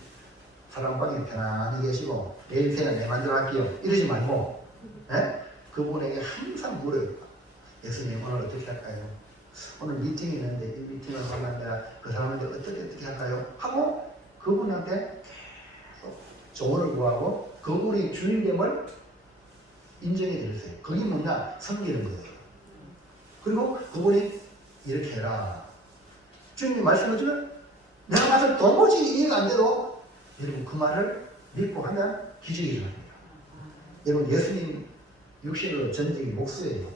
사랑방에 편안히 계시고 내 인생은 내 마음대로 할게요 이러지 말고 그분에게 항상 물어요. 예수님 오늘 어떻게 할까요? 오늘 미팅이 있는데 이 미팅을 하면 내가 그 사람한테 어떻게 할까요? 하고 그분한테 계속 조언을 구하고 그분이 주인됨을 인정해 드렸어요. 그게 뭐냐? 섬기는 거예요. 그리고 그분이 이렇게 해라 주님이 말씀해주면 내가 봐서 도무지 이해가 안 돼도 여러분 그 말을 믿고 하면 기적이 일어납니다. 여러분 예수님 육신으로 전쟁이 목수예요.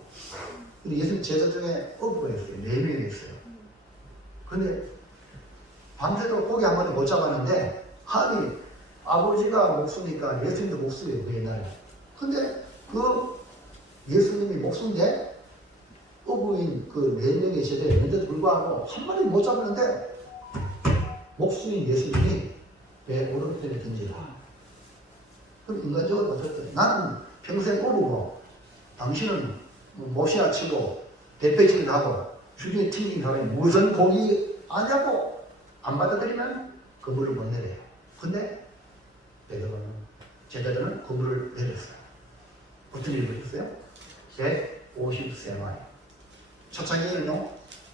근데 예수님 제자 중에 어부가 있어요. 4명이 있어요. 근데 밤새도록 고기 한 마리 못 잡았는데 아니 아버지가 목수니까 예수님도 목수예요. 그 옛날에. 근데 그 예수님이 목수인데 어부인 그 4명의 제자였는데도 불구하고 한 마리 못 잡았는데 목수인 예수님이 배 오른편에 던지라. 그럼 인간적으로 어떨 때 나는 평생 어부고 당신은 못이나 치고 대패질을 하고 주중에 튕긴 사람이 무슨 고기 아냐고 안 받아들이면 그물을 못 내려요. 근데 베드로는 제자들은 그물을 내렸어요. 어떤 일이 있었어요? 150세마리. 초창기에는요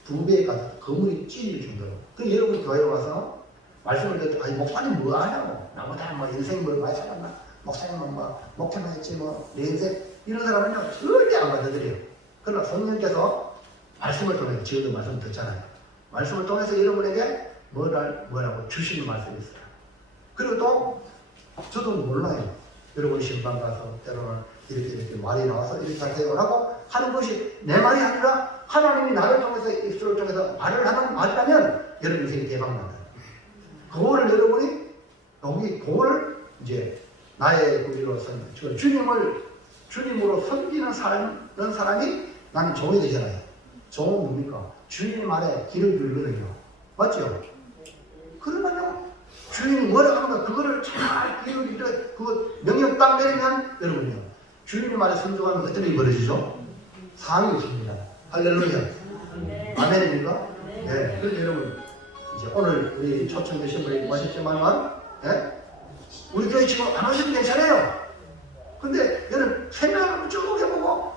2배에 가서 그물이 찔릴 정도로. 그 여러분 교회에 와서 말씀을 듣고 아니 목사님 뭐 하냐고 나보다 뭐 인생 뭘 많이 살았나 목사님은 뭐 목회만 했지 뭐 내 인생 이런 사람은요 절대 안 받아들여요. 그러나 성령께서 말씀을 통해서 지금도 말씀 듣잖아요. 말씀을 통해서 여러분에게 뭐라고 주시는 말씀이 있어요. 그리고 또 저도 몰라요. 여러분 신방 가서 때로는 이렇게 말이 나와서 이렇게 하세요 하고 하는 것이 내 말이 아니라 하나님이 나를 통해서 입술을 통해서 말을 하는 말이라면 여러분 인생이 대박난다. 그거를 여러분이 여기 그거를 이제 나의 우리로서 주님으로 섬기는 사람이 나는 종이 되잖아요. 종은 뭡니까? 주님 말에 길을 들거든요. 맞죠? 그러면요 주님이 뭐라 하면 그거를 잘 길을 들어 그 명령 딱 내리면 여러분요 주님 말에 순종하면 어떤 일이 벌어지죠? 상이 있습니다. 할렐루야. 아멘입니까? 네. 그래서 여러분 이제 오늘 우리 초청 되신 분이 하셨지만 우리 교회 지금 안 오셔도 괜찮아요. 근데 여러분 생각을 쭉 해보고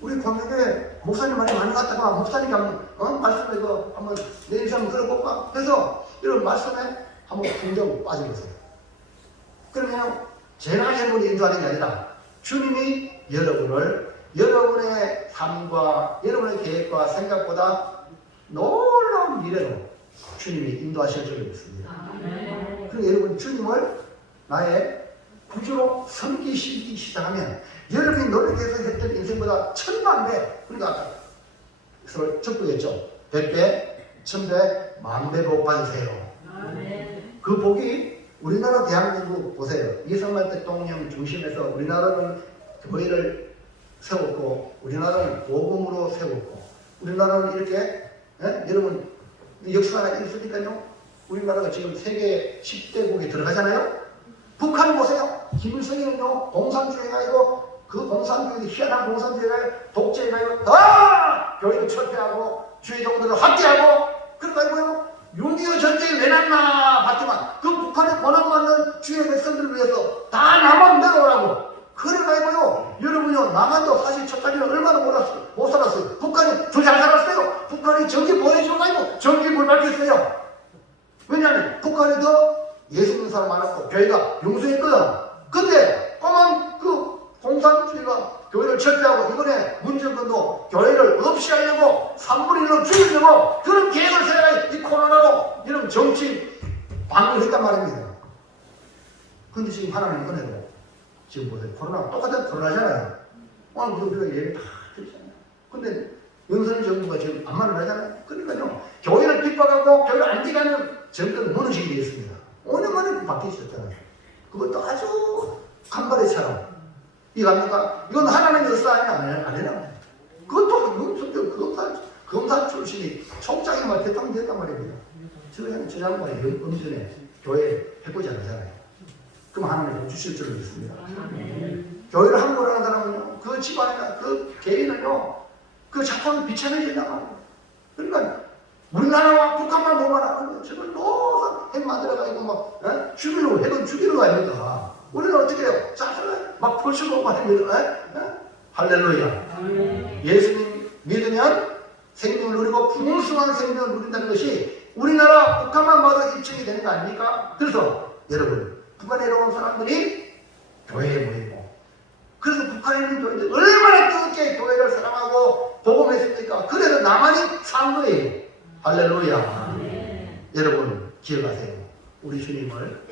우리 광명교회 목사님 말이 많이 갔다가 목사님이 한번 말씀에 한번 내 인생 한번 들어볼까? 그래서 여러분 말씀에 한번 풍경 빠져보세요. 그러면 제가 여러분을 인도하는 게 아니라 주님이 여러분의 삶과 여러분의 계획과 생각보다 놀라운 미래로 주님이 인도하실 줄 믿습니다. 그리고 여러분 주님을 나의 구주로 섬기시기 시작하면 여러분이 노력해서 했던 인생보다 1000배 그러니까 아까 서로 적부했죠. 100배, 1000배, 10,000배 복 받으세요. 그 복이 우리나라 대한민국 보세요. 이승만 대통령 중심에서 우리나라는 교회를 세웠고 우리나라는 복음으로 세웠고 우리나라는 이렇게 여러분 역사가 있으니까요. 우리나라가 지금 세계 10대국에 들어가잖아요. 북한 보세요. 김일성이는요 공산주의가 아니고 그 공산주의 희한한 공산주의가 독재가 아니고 다 교회를 철폐하고 주의종들을 학대하고 그러니까요 6.25 전쟁이 왜 났나 봤지만 그 북한의 권한받는 주의 백성들을 위해서 다 남한 내려오라고 그래가지고요 여러분요 남한도 사실 첫날에는 얼마나 못 살았어요. 북한이 더 잘 살았어요. 북한이 전기 보내줘가지고 전기불 밝혔어요. 왜냐하면 북한이 더 예수 믿는 사람 많았고 교회가 용서했거든. 근데 꼬만 그 공산주의가 교회를 철폐하고 이번에 문정권도 교회를 없이 하려고 3분의 1로 죽이려고 그런 계획을 세워야 이 코로나로 이런 정치 방을 했단 말입니다. 근데 지금 하나님 은혜로 지금 보세요. 코로나가 똑같은 코로나잖아요. 오늘 우리가 얘기 다 들었잖아요. 근데 윤석열 정부가 지금 반말을 하잖아요. 그러니까요 교회를 핍박하고 교회를 안 지가는 정권은 무너지게 되어 있습니다. 5년 만에 바뀌셨잖아요. 그것도 아주 간발의처럼 이겁니까? 이건 하나님의 역사 아니야? 아니라 그것도 윤석열 검사 출신이 총장이만 대통령 됐단 말입니다. 저 양반이 음전에 교회 해보지 않잖아요. 그럼 하나님 주실 줄 믿습니다. 교회를 함부로 하는 사람은요 그 집안이나 그 개인은요 그 자꾸 비참해진단 말이에요. 그러니까 우리나라와 북한만 보면 하는 저걸 너무 핵 만들어가지고 막 죽이려고 핵은 죽이려고 합니다. 우리는 어떻게 해요? 자살을 막 펼쳐놓고 합니다. 할렐루야. 예수님 믿으면 생명을 누리고 풍성한 생명을 누린다는 것이 우리나라 북한만 봐도 입증이 되는 거 아닙니까? 그래서 여러분 북한에 내려온 사람들이 교회에 모이고 그래서 북한에 있는 교회들 얼마나 뜨겁게 교회를 사랑하고 복음했습니까? 그래서 남한이 산 거예요. 할렐루야. 여러분 기억하세요. 우리 주님을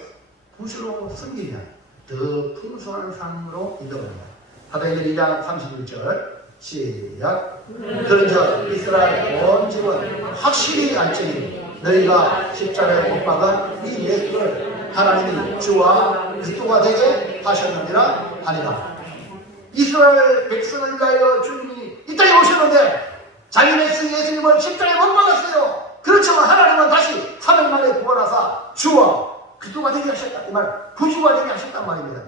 구주로 섬기면 더 풍성한 삶으로 인도합니다. 사도행전 2장 31절 시작. 그런즉 이스라엘 온 집은 확실히 알지니 너희가 십자가에 못 박은 이 예수를 하나님이 주와 그리스도가 되게 하셨느니라 하니라. 이스라엘 백성을 위하여 주님이 이 땅에 오셨는데 자기네 예수님을 십자가에 못 박았어요. 그렇지만 하나님은 다시 3일 만에 구원하사 주와 그리스도가 되게 하셨다. 이 말, 구주가 되게 하셨단 말입니다.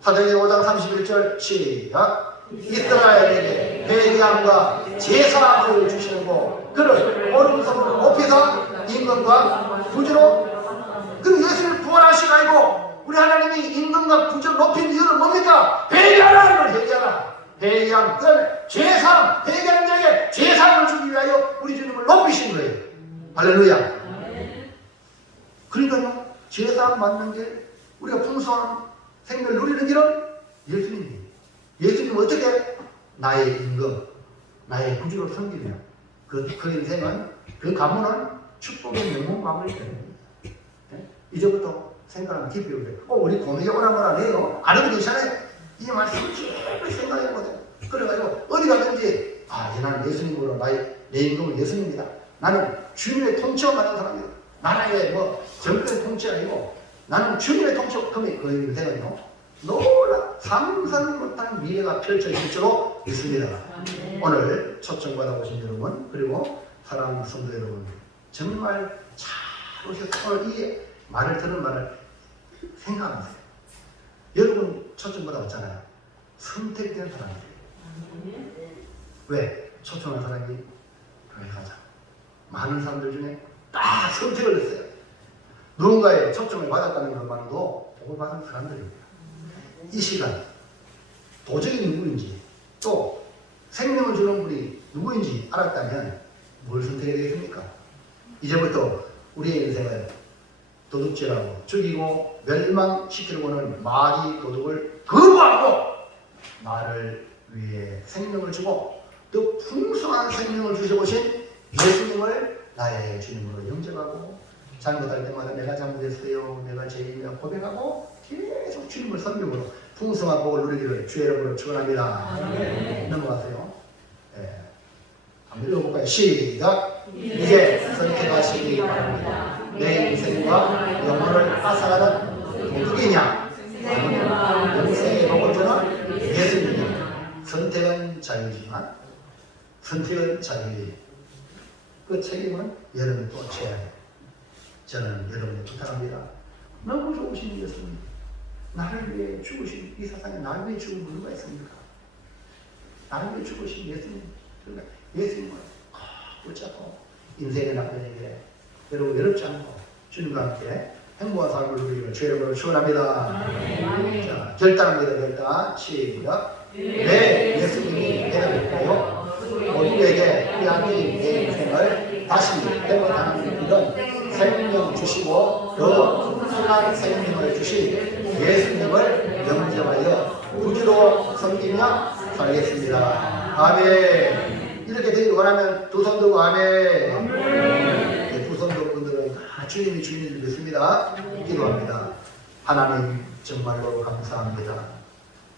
사도행전 5장 31절 시작. 이스라엘에게 회개함과 제사함을 주시고 그를 오른손으로 높이사 임금과 구주로. 그럼 예수를 구원하시고 아니고 우리 하나님이 임금과 구주를 높인 이유는 뭡니까? 회개하라. 회개하라. 회개함, 그 다음에 제사함, 회개하는 자에게 제사함을 주기 위하여 우리 주님을 높이신 거예요. 할렐루야. 그러니까요, 제사함 받는 게 우리가 풍성한 생명을 누리는 길은 예수님이에요. 예수님은 어떻게? 나의 임금, 나의 구주로 섬기며 그 인생은, 그 가문은 축복의 명문가문이 되는 거예요. 이제부터 생각하면 깊이 오세요. 우리 고민이 오란 말 아니에요. 안 해도 괜찮아요. 이 말씀 깊이 생각해보세요. 그래가지고 어디 가든지 나는 예수님으로 내 임금은 예수님이다. 나는 주님의 통치を받는 사람이다. 나라의 정권 통치 아니고 나는 주님의 통치. 그러면 그 인생은요 놀라 상상 못한 미래가 펼쳐질 줄로 믿습니다. 오늘 초청받아 오신 여러분, 그리고 사랑하는 성도 여러분, 정말 잘 오셨어요. 오늘 이 말을 들은 말을 생각하세요. 여러분 초청받아 왔잖아요. 선택된 사람이에요. 왜? 초청한 사람이 교회 가자. 많은 사람들 중에 딱 선택을 했어요. 누군가의 초청을 받았다는 것만으로도 복을 받은 사람들입니다. 이 시간 도적이 누구인지 또 생명을 주는 분이 누구인지 알았다면 뭘 선택해야 되겠습니까? 이제부터 우리의 인생을 도둑질하고 죽이고 멸망시키려고는 마귀 도둑을 거부하고 나를 위해 생명을 주고 또 풍성한 생명을 주셔보신 예수님을 나의 주님으로 영접하고 잘못할 때마다 내가 잘못했어요, 내가 죄인이라 고백하고 계속 주님을 섬김으로 풍성한 복을 누리기를 주의 이름으로 축원합니다. 넘어가세요. 한번 읽어볼까요? 시작. 이제 선택하시기 바랍니다. 내 인생과 영혼을 앗아가는 도둑이냐 아니면 영생의 복을 주는 예수님이냐. 선택은 자유지만 선택은 자유지. 그 책임은 여러분이 또 져야 해요. 저는 여러분이 부탁합니다. 너무 좋으신 예수님, 나를 위해 죽으신 이 세상에 나를 위해 죽은 누가 있습니까? 나를 위해 죽으신 예수님, 그러니까 예수님을 붙잡고 인생의 남편에게 여러분 외롭지 않고 주님과 함께 행복한 삶을 누리기를 주의 이름으로 축원합니다. 자, 결단합니다. 결단. 시작. 왜 예수님이 되어볼까요? 모두에게 우리 하나님 내 인생을 다시 회복하는 이런 생명 주시고 더 풍성한 생명을 주신 예수님을 영접하여 구주로 섬기며 살겠습니다. 아멘. 이렇게 되길 원하면 두 손 들고 아멘. 네, 두 손 들고 분들은 주님이 주님을 믿습니다. 기도합니다. 하나님 정말로 감사합니다.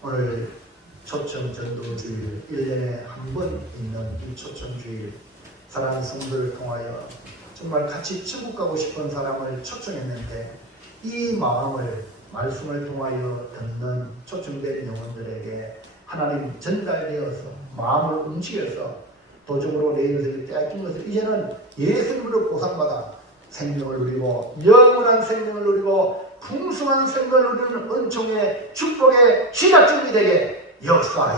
오늘 초청 전도주일 1년에 한 번 있는 이 초청주일 사랑하는 성도를 통하여 정말 같이 천국 가고 싶은 사람을 초청했는데 이 마음을 말씀을 통하여 듣는 초청된 영혼들에게 하나님 전달되어서 마음을 움직여서 도적으로 내 인생을 빼앗긴 것을 이제는 예수님으로 보상받아 생명을 누리고 영원한 생명을 누리고 풍성한 생명을 누리는 은총의 축복의 시작점이 되게 역사하여